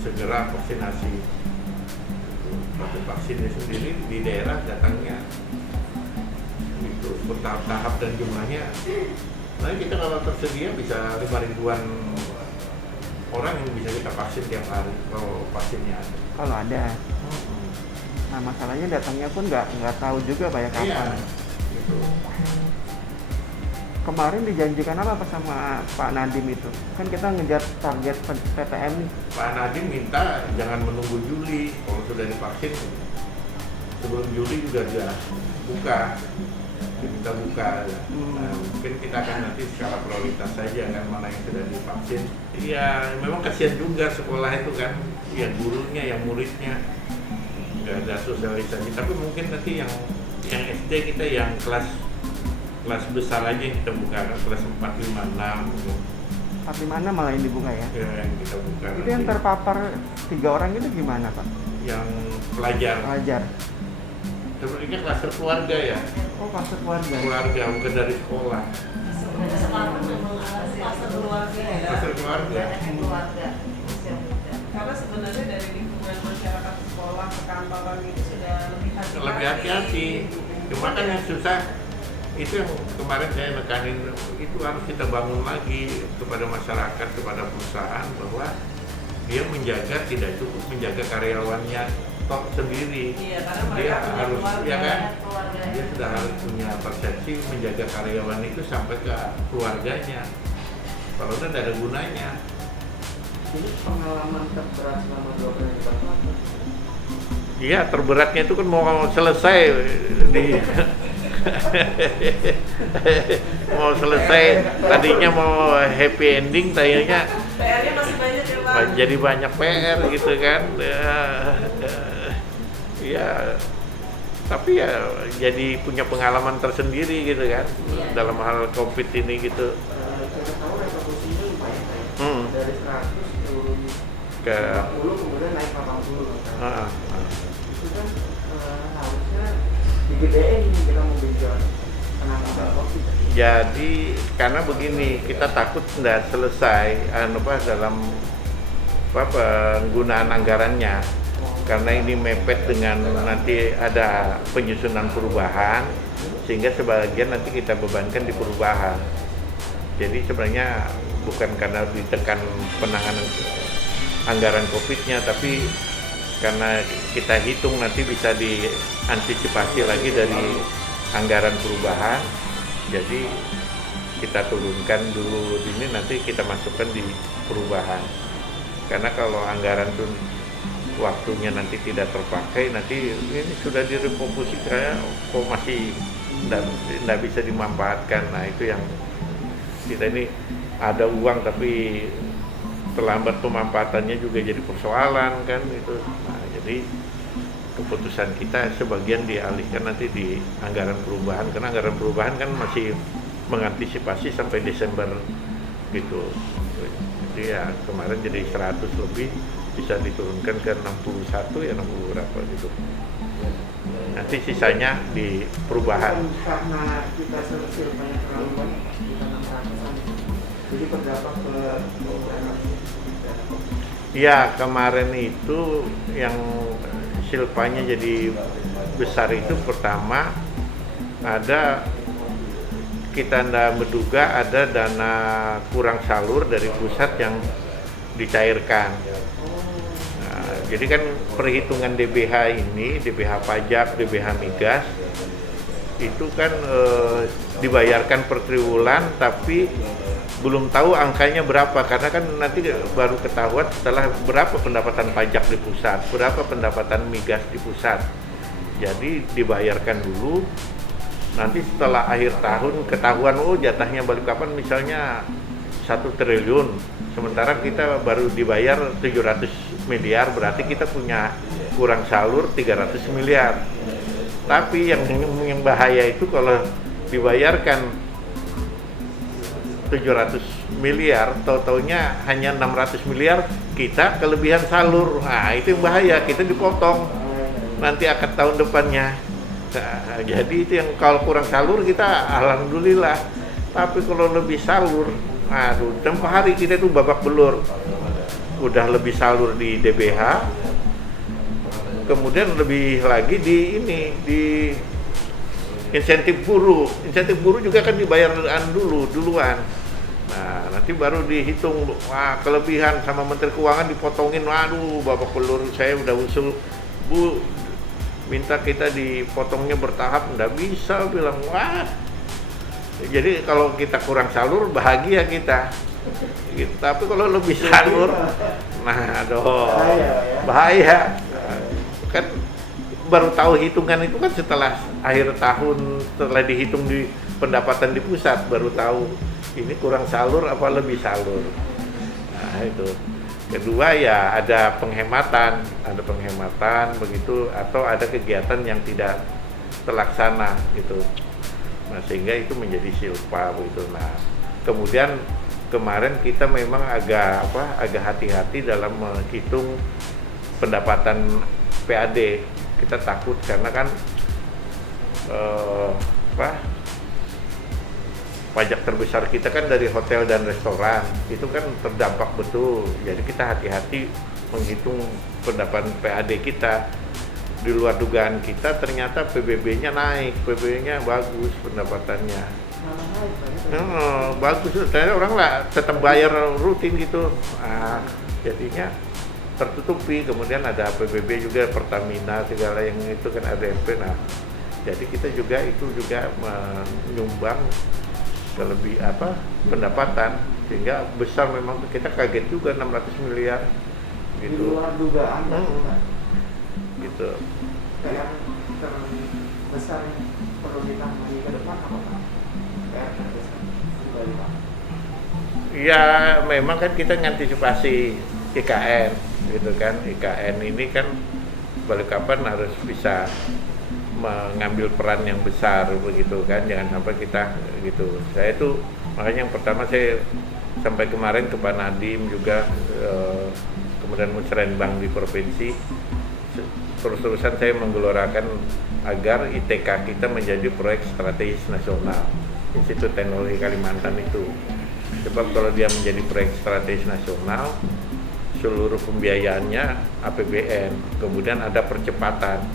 segera vaksinasi. Tapi vaksinnya sendiri di daerah datangnya itu bertahap-tahap dan jumlahnya. Nah kita kalau tersedia bisa 5.000-an orang yang bisa kita vaksin tiap hari kalau vaksinnya ada. Kalau ada. Nah masalahnya datangnya pun nggak tahu juga Pak ya kapan. Iya, gitu. Kemarin dijanjikan apa sama Pak Nadiem itu? Kan kita ngejar target PTM nih. Pak Nadiem minta jangan menunggu Juli, kalau sudah divaksin sebelum Juli juga sudah buka, kita buka. Nah, mungkin kita akan nanti skala prioritas saja kan mana yang sudah divaksin. Iya, memang kasihan juga sekolah itu kan, ya gurunya, yang muridnya nggak ada sosialisasi. Tapi mungkin nanti yang SD kita yang kelas besar aja yang kita buka kan, kelas 4, 5, 6 gitu. 4, 5, 6 malah yang dibuka ya? Ya, yang kita buka. Itu nanti. yang terpapar 3 orang itu gimana Pak? Yang pelajar. Sebenarnya kluster keluarga ya. Oh kluster keluarga. Keluarga bukan dari sekolah. Sekarang memang kluster keluarga ya. Kluster keluarga. Karena sebenarnya dari lingkungan masyarakat, sekolah, perkantoran itu sudah Lebih hati-hati. Cuma kan yang susah itu yang kemarin saya nekanin, itu harus kita bangun lagi kepada masyarakat, kepada perusahaan bahwa dia menjaga, tidak cukup menjaga karyawannya toh sendiri. Iya, karena mereka Dia punya harus, keluarga, ya kan? keluarga. Dia sudah harus punya persepsi menjaga karyawan itu sampai ke keluarganya. Kalau tidak ada gunanya. Ini pengalaman terberat selama 2 bulan di Papua. Iya, terberatnya itu kan mau selesai di mau selesai, tadinya mau happy ending, tadinya PR-nya masih banyak ya Pak. jadi banyak PR gitu kan. Ya, tapi ya jadi punya pengalaman tersendiri gitu kan dalam hal COVID ini gitu. Kita tahu revolusinya lumayan Pak. Dari 100 turun Ke 40 kemudian naik 80. Itu kan harusnya digedein nih kita mau genjot penanganan COVID. Jadi karena begini, kita takut nggak selesai dalam penggunaan anggarannya, karena ini mepet dengan nanti ada penyusunan perubahan, sehingga sebagian nanti kita bebankan di perubahan. Jadi sebenarnya bukan karena ditekan penanganan anggaran COVID-nya, tapi karena kita hitung nanti bisa diantisipasi lagi dari anggaran perubahan. Jadi kita turunkan dulu ini, nanti kita masukkan di perubahan. Karena kalau anggaran itu waktunya nanti tidak terpakai, nanti ini sudah direfokusi kayak kok masih tidak bisa dimanfaatkan. Nah itu yang kita ini ada uang tapi terlambat pemanfaatannya juga jadi persoalan kan itu. Nah, jadi keputusan kita sebagian dialihkan nanti di anggaran perubahan, karena anggaran perubahan kan masih mengantisipasi sampai Desember gitu. Jadi ya kemarin jadi 100 lebih, bisa diturunkan ke 61 ya 60 berapa gitu. Nanti sisanya di perubahan. Karena kita silpanya terlalu banyak, kita 600-an. Jadi berdampak ke Ya kemarin itu yang silpanya jadi besar itu pertama ada, kita tidak menduga ada dana kurang salur dari pusat yang dicairkan. Nah, jadi kan perhitungan DBH ini, DBH pajak, DBH migas itu kan dibayarkan per triwulan, tapi belum tahu angkanya berapa, karena kan nanti baru ketahuan setelah berapa pendapatan pajak di pusat, berapa pendapatan migas di pusat. Jadi dibayarkan dulu, nanti setelah akhir tahun ketahuan jatahnya balik kapan, misalnya 1 triliun, sementara kita baru dibayar 700 miliar, berarti kita punya kurang salur 300 miliar. Tapi yang bahaya itu kalau dibayarkan 700 miliar, tahu-taunya hanya 600 miliar kita kelebihan salur. Nah, itu yang bahaya, kita dipotong nanti akan tahun depannya. Nah, jadi itu yang kalau kurang salur kita alhamdulillah. Tapi kalau lebih salur, aduh, tempo hari kita itu babak belur. udah lebih salur di DBH, kemudian lebih lagi di insentif guru juga kan dibayaran duluan. Nah, nanti baru dihitung, wah kelebihan sama Menteri Keuangan dipotongin, waduh Bapak Pelur saya udah usul, Bu minta kita dipotongnya bertahap, nggak bisa, bilang wah. Jadi kalau kita kurang salur bahagia kita. Gitu. Tapi kalau lebih salur, nah aduh, bahaya. Kan baru tahu hitungan itu kan setelah akhir tahun, setelah dihitung di pendapatan di pusat, baru tahu ini kurang salur apa lebih salur. Nah itu. Kedua ya ada penghematan begitu, atau ada kegiatan yang tidak terlaksana gitu. Nah sehingga itu menjadi silpa begitu. Nah kemudian kemarin kita memang agak hati-hati dalam menghitung pendapatan PAD. Kita takut karena kan pajak terbesar kita kan dari hotel dan restoran, itu kan terdampak betul. Jadi kita hati-hati menghitung pendapatan PAD kita. Di luar dugaan kita ternyata PBB-nya naik, PBB-nya bagus pendapatannya. Bagus, ternyata orang lah tetap bayar rutin gitu. Nah, jadinya tertutupi. Kemudian ada PBB juga, Pertamina segala yang itu kan ADMP. Nah, jadi kita juga menyumbang lebih pendapatan, sehingga besar memang. Kita kaget juga 600 miliar gitu. Di luar dugaan gitu. Yang terbesar perlu ditangani ke depan apa Pak? PR terbesar kembali Pak? Ya memang kan kita ngantisipasi IKN gitu kan. IKN ini kan Balikpapan harus bisa mengambil peran yang besar begitu kan, jangan sampai kita gitu. Saya itu makanya yang pertama saya sampai kemarin ke Pak Nadiem juga, kemudian Musrenbang di provinsi, terus-terusan saya menggelorakan agar ITK kita menjadi proyek strategis nasional, Institut Teknologi Kalimantan itu. Sebab kalau dia menjadi proyek strategis nasional, seluruh pembiayaannya APBN, kemudian ada percepatan.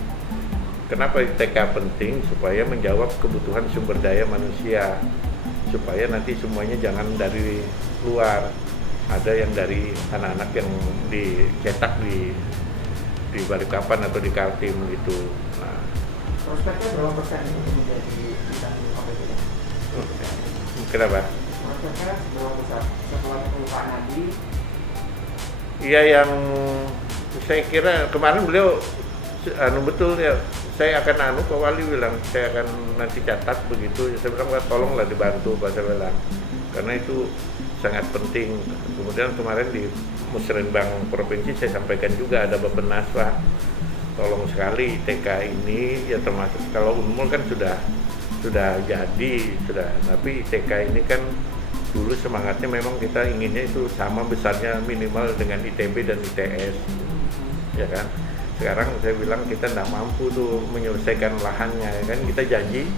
Kenapa ITK penting? Supaya menjawab kebutuhan sumber daya manusia, supaya nanti semuanya jangan dari luar, ada yang dari anak-anak yang dicetak di Balikpapan atau di Kaltim gitu. Nah, prospeknya berapa persen untuk menjadi ditanggung APBN? Kenapa? Prospeknya berapa besar setelah ketemu Pak Nadiem? Iya, yang saya kira kemarin beliau betul ya, saya akan Pak Wali bilang saya akan nanti catat begitu. Saya bilang tolonglah dibantu Pak, saya bilang, karena itu sangat penting. Kemudian kemarin di Musrenbang provinsi saya sampaikan juga ada Bappenas, Pak, tolong sekali TK ini ya, termasuk kalau Unmul kan sudah jadi, tapi TK ini kan dulu semangatnya memang kita inginnya itu sama besarnya minimal dengan ITB dan ITS, ya kan. Sekarang saya bilang kita tidak mampu tuh menyelesaikan lahannya, ya kan. Kita janji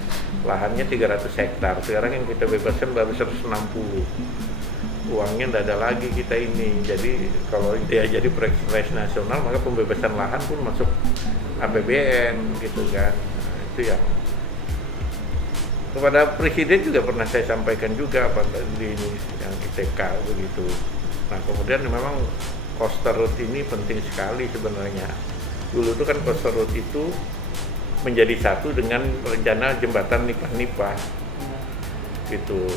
lahannya 300 hektar, sekarang yang kita bebaskan baru 160. Uangnya tidak ada lagi kita ini. Jadi kalau dia jadi proyek nasional, maka pembebasan lahan pun masuk APBN gitu kan. Nah, itu yang kepada Presiden juga pernah saya sampaikan juga pada di yang ITK begitu. Nah kemudian memang coastal road ini penting sekali sebenarnya. Dulu itu kan coastal road itu menjadi satu dengan rencana jembatan Nipah-Nipah gitu.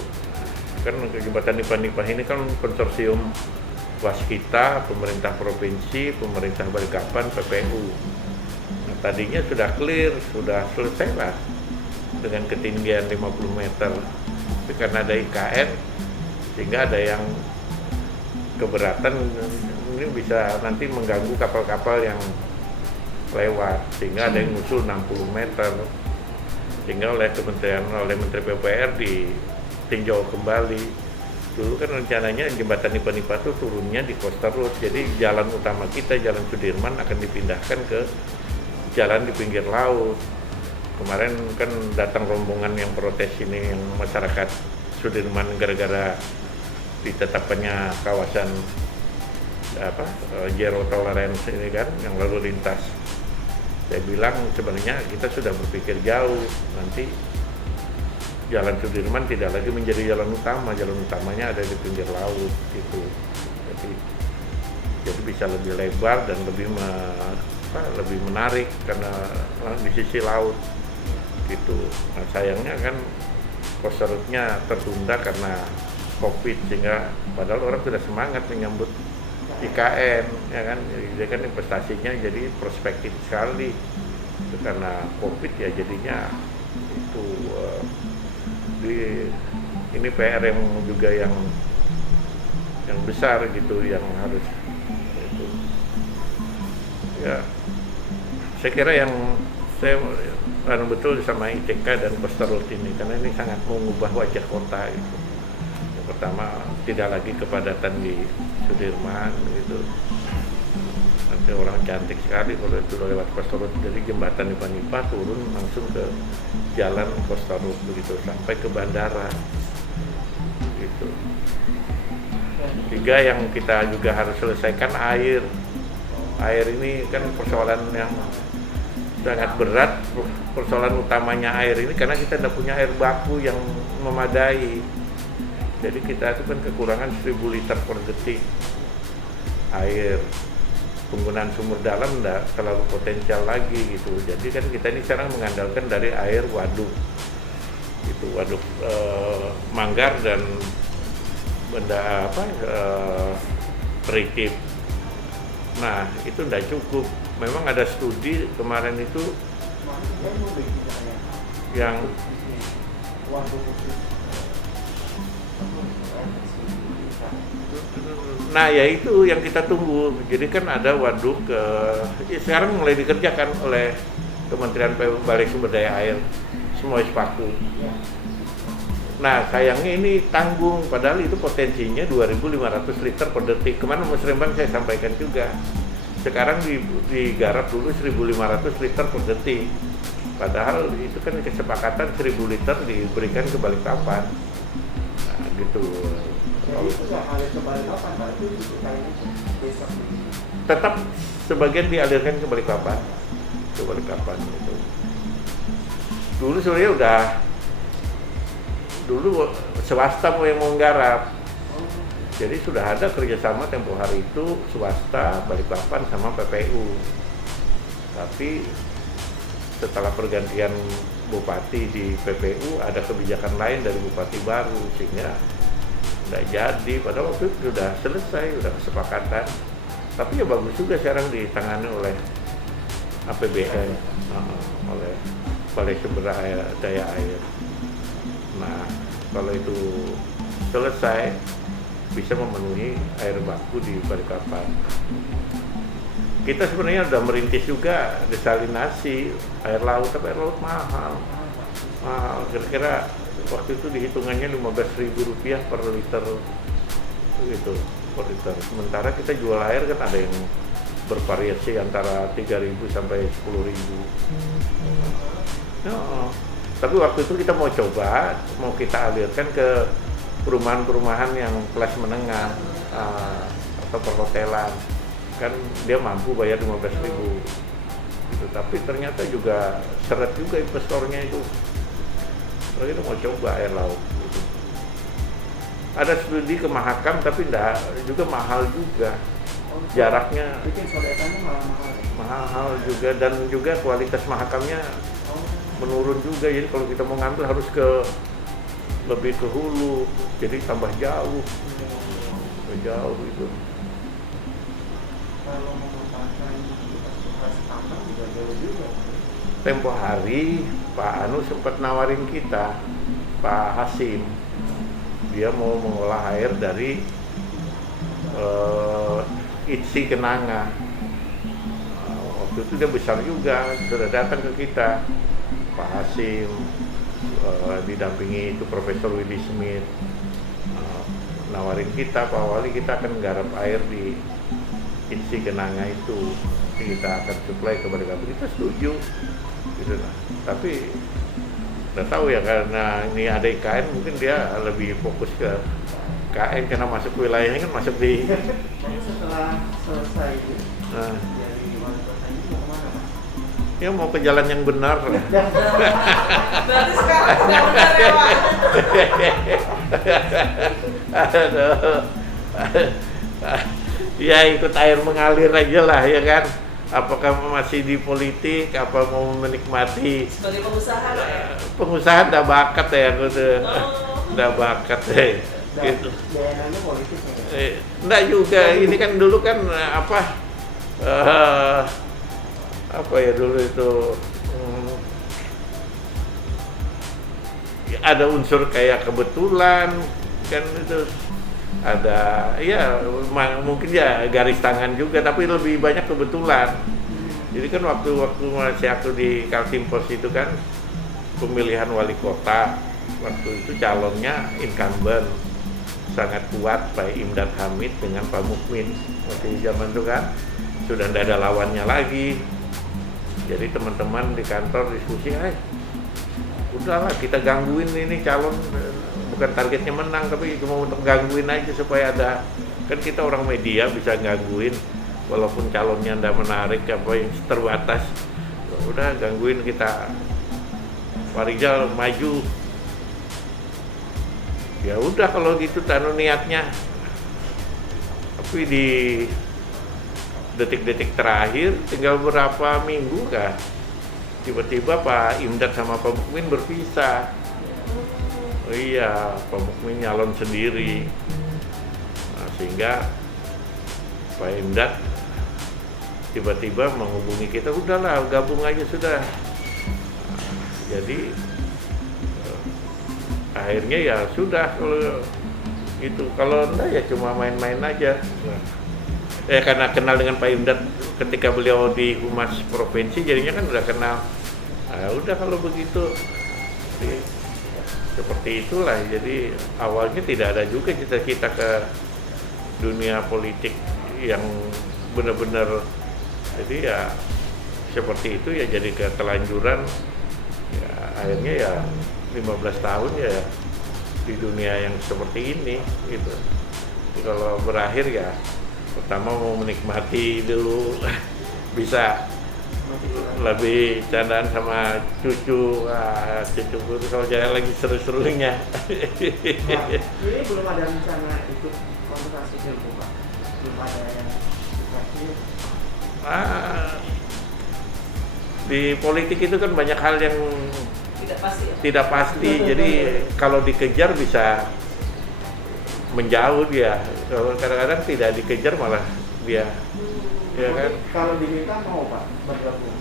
Kan jembatan Nipah-Nipah ini kan konsorsium Waskita, pemerintah provinsi, pemerintah Balikpapan, PPU. Nah, tadinya sudah clear, sudah selesai lah dengan ketinggian 50 meter. Tapi karena ada IKN, sehingga ada yang keberatan, ini bisa nanti mengganggu kapal-kapal yang lewat, sehingga ada yang ngusul 60 meter. Sehingga oleh Menteri PUPR ditinjau kembali. Dulu kan rencananya jembatan Nipah-Nipah itu turunnya di Coastal Road, jadi jalan utama kita, Jalan Sudirman, akan dipindahkan ke jalan di pinggir laut. Kemarin kan datang rombongan yang protes ini, yang masyarakat Sudirman gara-gara ditetapkannya kawasan zero tolerance ini kan yang lalu lintas. Saya bilang sebenarnya kita sudah berpikir jauh, nanti Jalan Sudirman tidak lagi menjadi jalan utamanya ada di pinggir laut gitu. Jadi bisa lebih lebar dan lebih menarik karena di sisi laut gitu. Nah, sayangnya kan coaster route-nya tertunda karena COVID, sehingga padahal orang sudah semangat menyambut IKN, ya kan, jadi kan investasinya jadi prospektif sekali. Itu karena COVID ya jadinya itu ini PR yang juga yang besar gitu, yang harus itu. Ya, saya kira yang saya betul sama ICK dan coaster route ini karena ini sangat mengubah wajah kota gitu. Yang pertama tidak lagi kepadatan di Sudirman gitu. Nanti orang cantik sekali kalau itu lewat coaster route, jadi jembatan Nipa turun langsung ke jalan coaster route begitu sampai ke bandara gitu. Tiga yang kita juga harus selesaikan air ini kan persoalan yang sangat berat. Persoalan utamanya air ini karena kita tidak punya air baku yang memadai. Jadi kita itu kan kekurangan 1000 liter per detik air. Penggunaan sumur dalam tidak terlalu potensial lagi gitu. Jadi kan kita ini sekarang mengandalkan dari air waduk, itu waduk Manggar dan Perikip. Nah itu tidak cukup. Memang ada studi kemarin itu yang nah ya itu yang kita tunggu. Jadi kan ada waduk sekarang mulai dikerjakan oleh Kementerian Balai Sumber Daya Air semua Ispaku. Nah sayangnya ini tanggung, padahal itu potensinya 2.500 liter per detik. Kemarin Mas Rembang saya sampaikan juga. Sekarang digarap dulu 1.500 liter per detik. Padahal itu kan kesepakatan 1.000 liter diberikan ke Balikpapan. Nah gitu. Jadi itu nggak ngalir ke Balikpapan, Pak, itu kayaknya besok. Tetap sebagian dialirkan ke Balikpapan. Ke Balikpapan itu. Dulu sebenarnya dulu swasta yang mau nggarap. Jadi sudah ada kerjasama tempo hari itu swasta, Balikpapan sama PPU. Tapi setelah pergantian bupati di PPU ada kebijakan lain dari bupati baru sehingga nggak jadi. Padahal waktu itu sudah selesai, sudah kesepakatan. Tapi ya bagus juga sekarang ditangani oleh APBN, oleh Balai Sumber Daya Air. Nah kalau itu selesai bisa memenuhi air baku di Balikpapan. Kita sebenarnya sudah merintis juga desalinasi air laut, tapi air laut mahal. Kira-kira waktu itu dihitungannya Rp15.000 per liter gitu, per liter. Sementara kita jual air kan ada yang bervariasi antara 3.000 sampai 10.000. Tapi waktu itu kita mau kita alirkan ke perumahan-perumahan yang kelas menengah atau perhotelan, kan dia mampu bayar 15.000 gitu. Tapi ternyata juga seret juga investornya itu. Lalu kita mau coba air laut gitu. Ada studi ke Mahakam tapi enggak, juga mahal juga. Jaraknya bikin sodetannya malah mahal. Mahal juga, dan juga kualitas Mahakamnya menurun juga. Jadi kalau kita mau ngambil harus lebih ke hulu, jadi tambah jauh itu. Kalau memanfaatkan bekas tambang juga jauh juga. Tempo hari Pak Anu sempat nawarin kita, Pak Hasim, dia mau mengolah air dari Itsi Kenanga. Waktu itu dia besar juga, sudah datang ke kita, Pak Hasim. Didampingi itu Profesor Willy Smith, nawarin kita, Pak Wali, kita akan garap air di Itsi Kenanga itu, kita akan supply ke Balikpapan. Kita setuju gitu. Tapi nggak tahu ya, karena ini ada IKN mungkin dia lebih fokus ke KN karena masuk wilayahnya kan masuk di Lalu setelah selesai itu nah, dari wali kota ini mau kemana Pak? ya mau ke jalan yang benar. Berarti sekarang sudah benar ya Pak? Aduh. Ya ikut air mengalir aja lah ya kan. Apakah masih di politik, apa mau menikmati Sebagai pengusaha Pak ya? pengusaha ndak bakat ya aku tuh. Oh. Ndak bakat deh. Dan Gitu. daerahnya politiknya ya? Nggak juga, ini kan dulu kan apa ya dulu itu ada unsur kayak kebetulan kan itu ada ya mungkin ya garis tangan juga tapi lebih banyak kebetulan. Jadi kan waktu masih aku di Kaltimpos itu kan pemilihan wali kota waktu itu calonnya incumbent sangat kuat Pak Imdad Hamid dengan Pak Mukmin waktu zaman itu kan sudah tidak ada lawannya lagi. Jadi teman-teman di kantor diskusi, udahlah kita gangguin ini calon, bukan targetnya menang tapi cuma untuk gangguin aja supaya ada, kan kita orang media bisa gangguin walaupun calonnya tidak menarik apa yang terbatas, udah gangguin kita Pak Rizal maju. Ya udah kalau gitu tanu niatnya. Tapi di detik-detik terakhir tinggal berapa minggu kan tiba-tiba Pak Imdad sama Pak Mukmin berpisah. Oh iya, Pak Mukmin nyalon sendiri. Nah, sehingga Pak Imdad tiba-tiba menghubungi kita, udahlah gabung aja sudah. Nah, jadi akhirnya ya sudah kalau enggak ya cuma main-main aja. Karena kenal dengan Pak Imdad ketika beliau di Humas Provinsi jadinya kan udah kenal. Udah kalau begitu seperti itulah. Jadi awalnya tidak ada juga cita-cita ke dunia politik yang benar-benar, jadi ya seperti itu ya jadi ketelanjuran ya akhirnya ya 15 tahun ya di dunia yang seperti ini gitu. Jadi kalau berakhir ya pertama mau menikmati dulu bisa lebih candaan sama cucu, cucuku itu kalau jalan lagi seru-serunya. Nah, ini belum ada rencana ikut kontestasi pilgub Pak? Belum ada yang terakhir? Di politik itu kan banyak hal yang Tidak pasti ya? tidak pasti, jadi kalau dikejar bisa menjauh dia, kalau kadang-kadang tidak dikejar malah dia, ya kan? Kalau diminta mau Pak bergabung?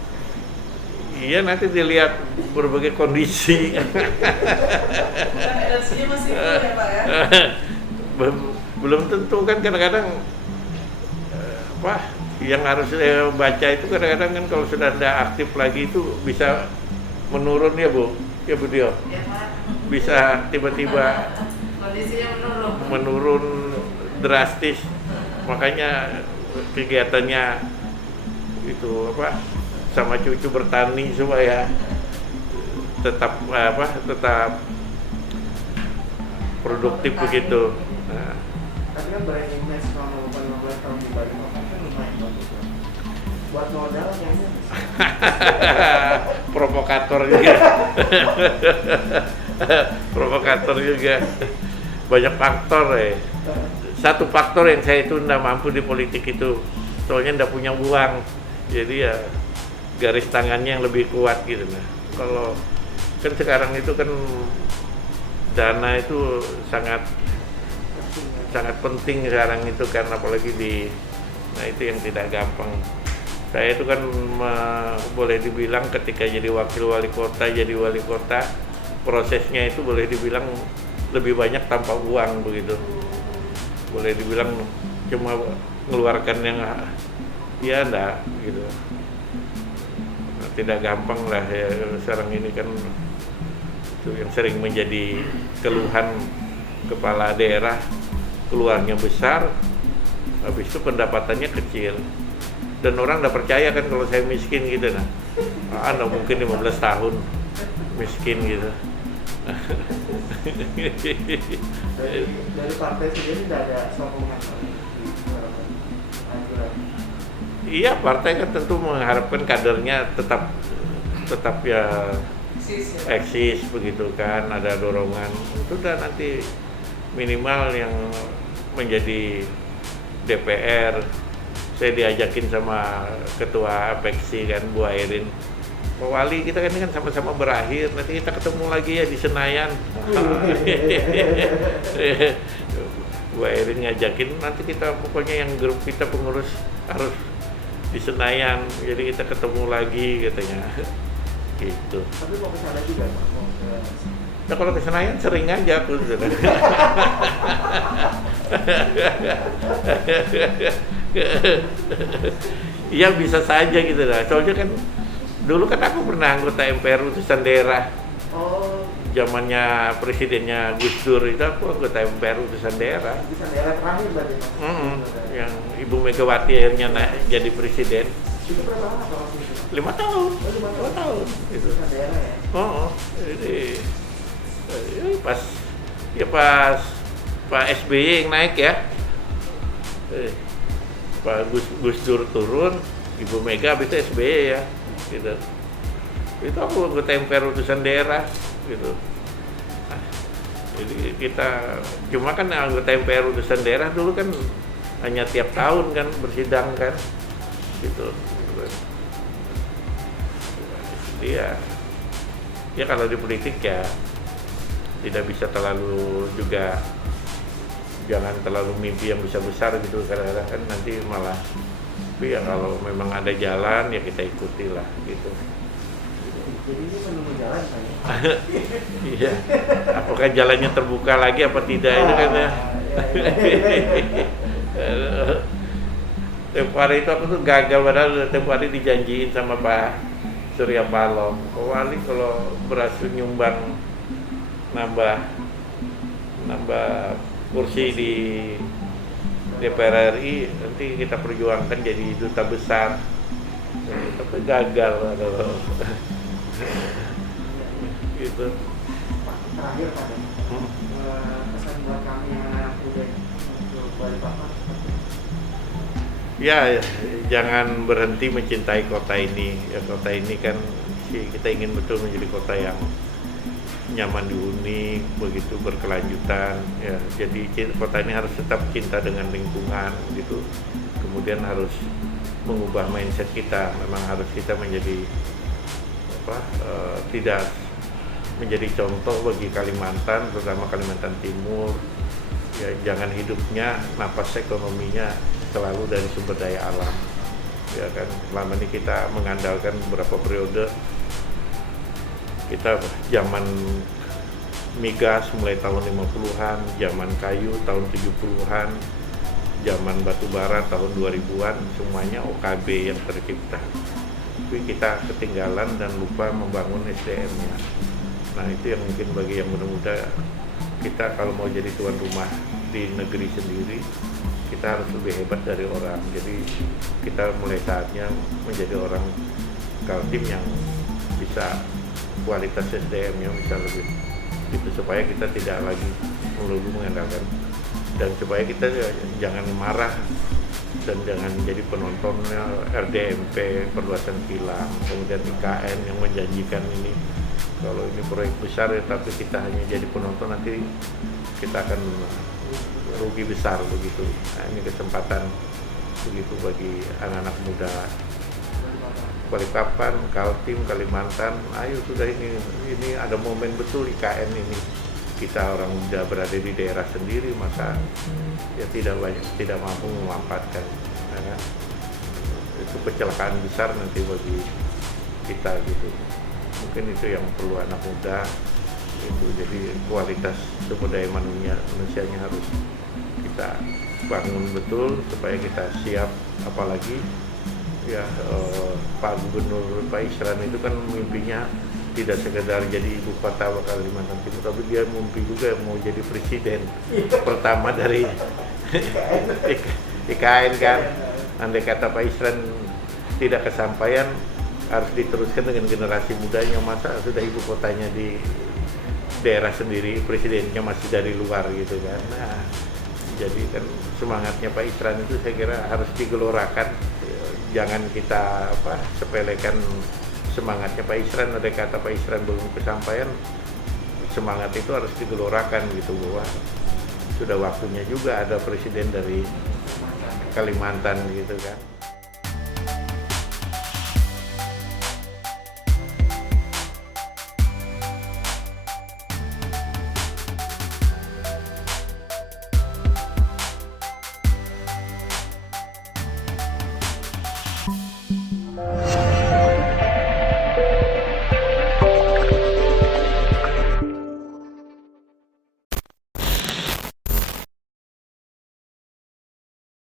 Iya nanti dilihat berbagai kondisi. Bukan energinya masih full ya Pak ya? Belum tentu kan kadang-kadang yang harus saya baca itu kadang-kadang kan kalau sudah tidak aktif lagi itu bisa menurun ya Bu Dio, Ya Pak. bisa tiba-tiba Kondisinya menurun drastis, makanya kegiatannya itu sama cucu bertani supaya tetap produktif begitu. Nah. Tapi kan brand image selama 15 tahun di Bali kan lumayan bagus ya. Buat modal kayaknya Provokator juga. Provokator juga. Banyak faktor ya. Satu faktor yang saya itu tidak mampu di politik itu, soalnya tidak punya uang. Jadi ya garis tangannya yang lebih kuat gitu. Nah, kalau kan sekarang itu kan dana itu sangat penting sekarang itu kan, apalagi itu yang tidak gampang. Saya itu kan boleh dibilang ketika jadi wakil wali kota prosesnya itu boleh dibilang lebih banyak tanpa uang begitu. Boleh dibilang cuma mengeluarkan yang ya enggak gitu. Tidak gampang lah ya sekarang ini kan, itu yang sering menjadi keluhan kepala daerah, keluarnya besar, habis itu pendapatannya kecil. Dan orang udah percaya kan kalau saya miskin gitu, Anda mungkin 15 tahun miskin gitu. Dari partai sendiri tidak ada sokongan aturan. Iya, partai kan tentu mengharapkan kadernya tetap ya eksis begitu kan, ada dorongan. Sudah nanti minimal yang menjadi DPR, saya diajakin sama ketua Apeksi kan, Bu Airin, Pak Wali, kita kan ini kan sama-sama berakhir, nanti kita ketemu lagi ya di Senayan. Bu Airin ngajakin, nanti kita pokoknya yang grup kita pengurus harus di Senayan, jadi kita ketemu lagi katanya. Gitu. Tapi mau ke sana juga, Pak? Nah, kalau ke Senayan sering aja aku. Iya, bisa saja gitu lah. Soalnya kan dulu kan aku pernah anggota MPR utusan daerah. Oh, Zamannya presidennya Gus Dur itu aku anggota MPR utusan daerah. bisa daerah terakhir berarti, Mas? Yang Ibu Megawati akhirnya jadi presiden. Itu berapa lama Pak waktu itu? 5 tahun. Oh, 5 tahun. Gitu. Utusan daerah ya? Jadi pas Pak SBY yang naik ya, Pak Gus Dur turun, Ibu Mega habis itu SBY ya, gitu. Itu aku anggota MPR utusan daerah, gitu. Nah, jadi kita cuma kan anggota MPR utusan daerah dulu kan hanya tiap tahun kan bersidang kan, gitu. Jadi ya kalau di politik ya tidak bisa terlalu juga, jangan terlalu mimpi yang besar gitu, kadang-kadang kan nanti malah. Tapi ya kalau memang ada jalan ya kita ikuti lah gitu. Jadi ini menunggu jalan Pak ya? Iya. Apakah jalannya terbuka lagi apa tidak itu kan ya. Tempo hari itu aku tuh gagal, padahal tempo hari dijanjiin sama Pak Surya Paloh, Pak Wali kalau berhasil nyumbang nambah kursi di DPR RI, nanti kita perjuangkan jadi duta besar. Tapi gagal gitu. Pak, terakhir Pak, pesan buat kami yang anak muda untuk Balikpapan. Ya, jangan berhenti mencintai kota ini. Ya, kota ini kan kita ingin betul menjadi kota yang nyaman dihuni, begitu berkelanjutan. Ya, jadi kota ini harus tetap cinta dengan lingkungan, gitu. Kemudian harus mengubah mindset kita. Memang harus kita menjadi tidak menjadi contoh bagi Kalimantan, terutama Kalimantan Timur. Ya, jangan hidupnya, napas ekonominya selalu dari sumber daya alam. Ya kan, selama ini kita mengandalkan beberapa periode, kita zaman migas mulai tahun 50-an, zaman kayu tahun 70-an, zaman batu bara tahun 2000-an, semuanya OKB yang tercipta. Tapi kita ketinggalan dan lupa membangun SDM-nya. Nah, itu yang mungkin bagi yang muda-muda, kita kalau mau jadi tuan rumah di negeri sendiri, kita harus lebih hebat dari orang. Jadi kita mulai saatnya menjadi orang Kaltim yang bisa kualitas SDM-nya bisa lebih itu, supaya kita tidak lagi melulu mengandalkan, dan supaya kita jangan marah dan jangan jadi penontonnya RDMP, perluasan kilang, kemudian IKN yang menjanjikan ini kalau ini proyek besar ya, tapi kita hanya jadi penonton, nanti kita akan rugi besar begitu. Nah, ini kesempatan begitu bagi anak-anak muda Balikpapan, Kaltim, Kalimantan. Ayo sudah, ini ada momen betul IKN ini. Kita orang muda berada di daerah sendiri, masa ya tidak mampu memanfaatkan. Ya kan? Itu kecelakaan besar nanti bagi kita gitu. Mungkin itu yang perlu anak muda itu. Jadi kualitas sumber daya manusianya harus kita bangun betul supaya kita siap. Apalagi ya Pak Gubernur Pak Isran itu kan mimpinya tidak sekedar jadi ibu kota Kalimantan Timur, tapi dia mimpi juga mau jadi presiden pertama dari IKN kan. Andai kata Pak Isran tidak kesampaian, harus diteruskan dengan generasi mudanya. Masa sudah ibu kotanya daerah sendiri, presidennya masih dari luar gitu kan. Nah, jadi kan semangatnya Pak Isran itu saya kira harus digelorakan. Jangan kita sepelekan semangatnya Pak Isran. Ada kata Pak Isran belum kesampaian, semangat itu harus digelorakan gitu, bahwa sudah waktunya juga ada presiden dari Kalimantan gitu kan.